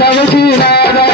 தவசிநாதா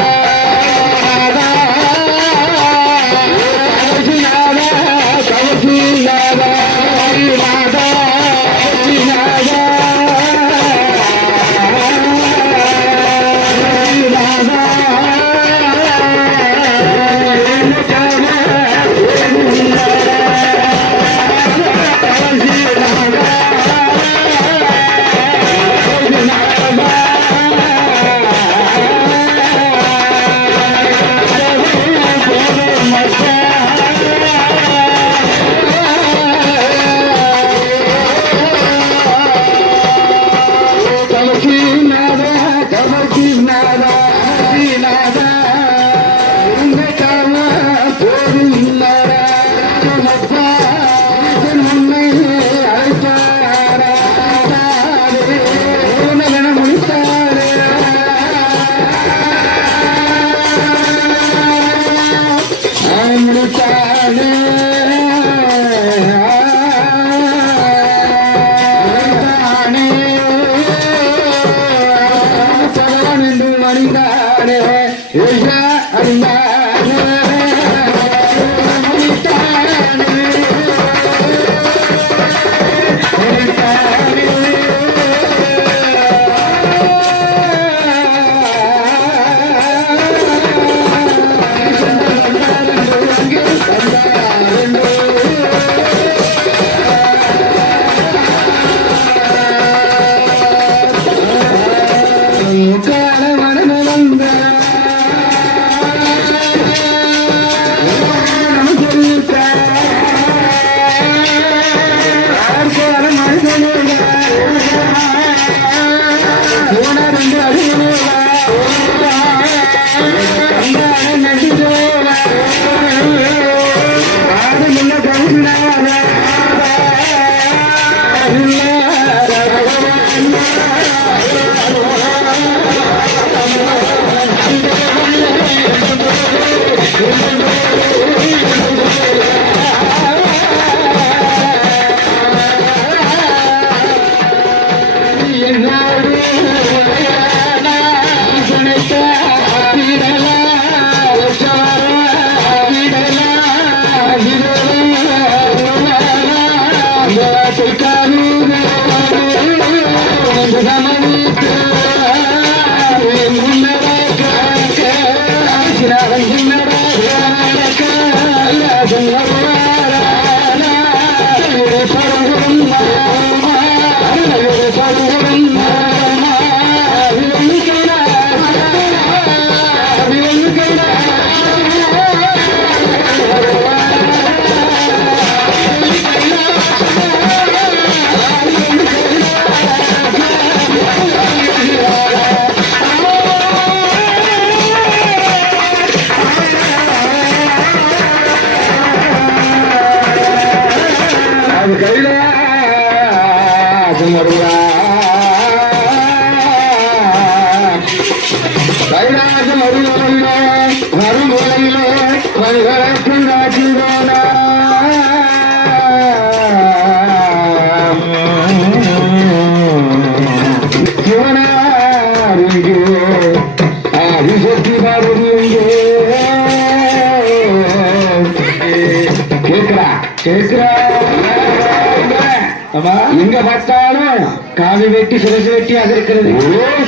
எங்க பார்த்தாலும் காவி வெட்டி சிறசு வெட்டி அது இருக்கிறது.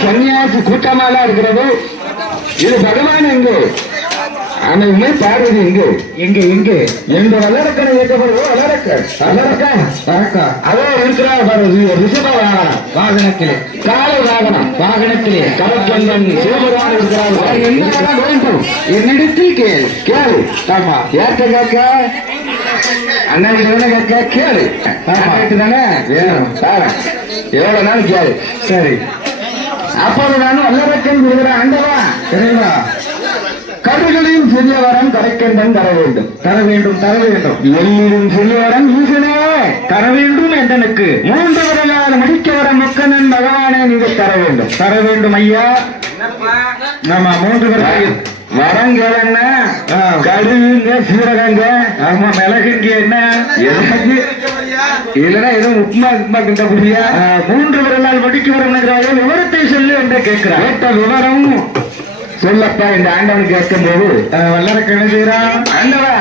சன்னியாசி கூட்டமாலாம் இருக்கிறது. இது பகவான் எங்கே? ஆனா பார்வதி எங்கே? எங்க எங்க எங்க வளரக்கனை ஏற்றப்படுவோம். வளரக்கா அதோ இருக்கிறார் பார்வதி. ரிஷப வாகனத்திலே காலை வாகனத்திலே கலச்சந்தன் சிவபெருமான் இருக்கிறார். என்ன வேண்டும் என்னிடத்தில் கேளு. ஆமா ஏற்ற கேட்க அண்ணாச்சி கேட்க கேளு. தானே வேணும் எவ்வளவு நாள் கேளு. சரி அப்போது நானும் வல்லரக்கன் விடுகிறேன். ஆண்டவா தெரியுமா கடுகளின் சிறிய வரம் கரைக்கண்டன் தர வேண்டும். எல்லிடும் சிறிய வரம் ஈசனே தர வேண்டும். என்றனுக்கு 3 விரலால் முடிக்க வரம் முக்கனன் பகவானே நீங்கள் தர வேண்டும் ஐயா. ஆமா 3 விரல் வரங்கள் என்ன கடுகுங்க சீரகங்க ஆமா மிளகுங்க என்ன இல்லைன்னா எதுவும் உப்மா கிட்ட புரியா 3 விரலால் முடிக்க வரம் விவரத்தை சொல்லு என்று கேட்கிறார். கேட்ட விவரம் சொல்லப்பா இந்த ஆண்டவன் கேட்கும் போது வல்லரக்கு என்ன செய்யறான்? ஆண்டவா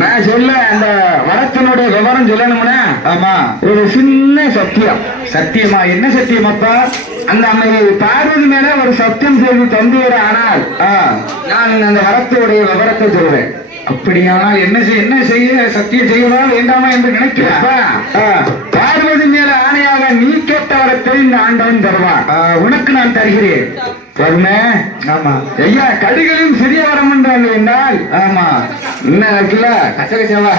நான் சொல்ல அந்த வரத்தினுடைய விவரம் சொல்லணும்னா ஆமா, ஒரு சின்ன சத்தியம். சத்தியமா? என்ன சத்தியம் அப்பா? அந்த அம்மை பார்வதி மேல ஒரு சத்தியம் செய்து தந்துவிட, ஆனால் நான் அந்த வரத்துடைய விவரத்தை சொல்றேன். அப்படியானால் என்ன செய்ய சத்தியம் செய்யவா வேண்டாமா என்று நினைக்கிறேன். பார்வதி மேல ஆணையாக நீ கேட்ட வரத்தை இந்த ஆண்டவன் தருவான். உனக்கு நான் தருகிறேன். ஆமா ஐயா, கடுகளின் சிறிய வரம் என்றால் ஆமா என்ன இருக்குல்ல கசகசவா,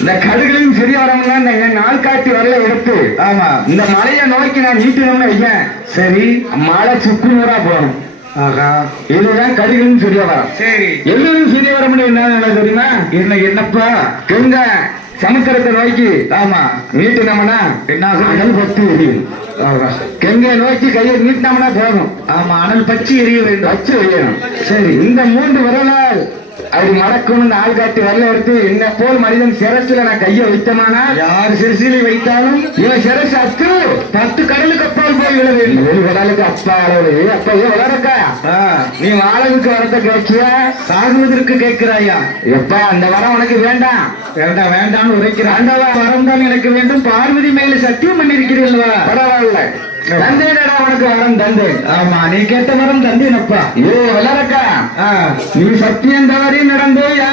இந்த கடுகளின் சிறிய வரம்னா இந்த நாள் காட்சி வரல எடுத்து ஆமா இந்த மலையை நோக்கி நான் நீட்டினோம்னு ஐயா, சரி மழை சுக்குநூறா போகணும். ஆகா, இதுதான் கடுகளின் சிறிய வரம். சரி, எல்லோரும் சிறிய வரம் என்ன தெரியுமா? என்னப்பா? கெங்க சமுத்திரத்தை நோக்கி ஆமா நீட்டினோம்னா என்ன அனல் பத்து எரியும். கெங்க நோக்கி கையை நீட்டினோம்னா போதும். ஆமா, அனல் பச்சி எரிய வேண்டும். பச்சு எரியணும். சரி, இந்த 3 விரலால் அது மடக்கும் இந்த ஆள்காட்டி வரல எடுத்து என்ன போல் மனிதன் சிரசுல நான் கையை வைத்தமானா, யார் சிறுசிலை வைத்தாலும் இவன் சிரசு அத்து 10 கடலுக்கு அப்பால் போய் விட வேண்டும். 1 கடலுக்கு அப்பா அளவு அப்ப வளரக்கா நீ வாழவுக்கு வரத்தை கேட்கியா, சாகுவதற்கு கேட்கிறாயா? எப்பா அந்த வரம் உனக்கு வேண்டாம். வேண்டாம்னு உரைக்கிற அந்த வரம் தான் எனக்கு வேண்டும். பார்வதி மேல சத்தியம் பண்ணிருக்கிறீர்களா? பரவாயில்ல, தந்தேடா உனக்கு வரம் தந்தேன். ஆமா, நீ கேட்ட வரம் தந்தேனப்பா. வளரக்கா நீ சத்தியம் தவறி நடந்தோயா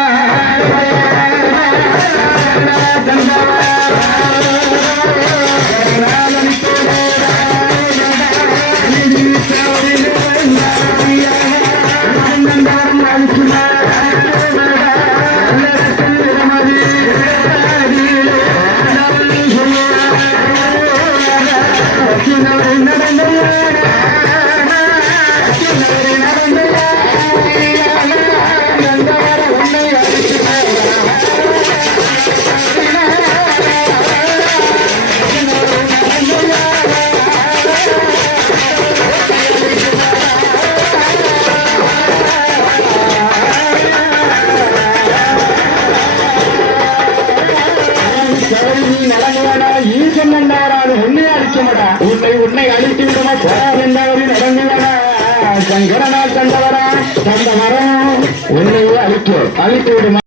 உன்னை அழித்து விடுமா நடந்துவரா சங்கரனா தந்தவரா தந்த மரம் உன்னையே அழித்து விடுமா.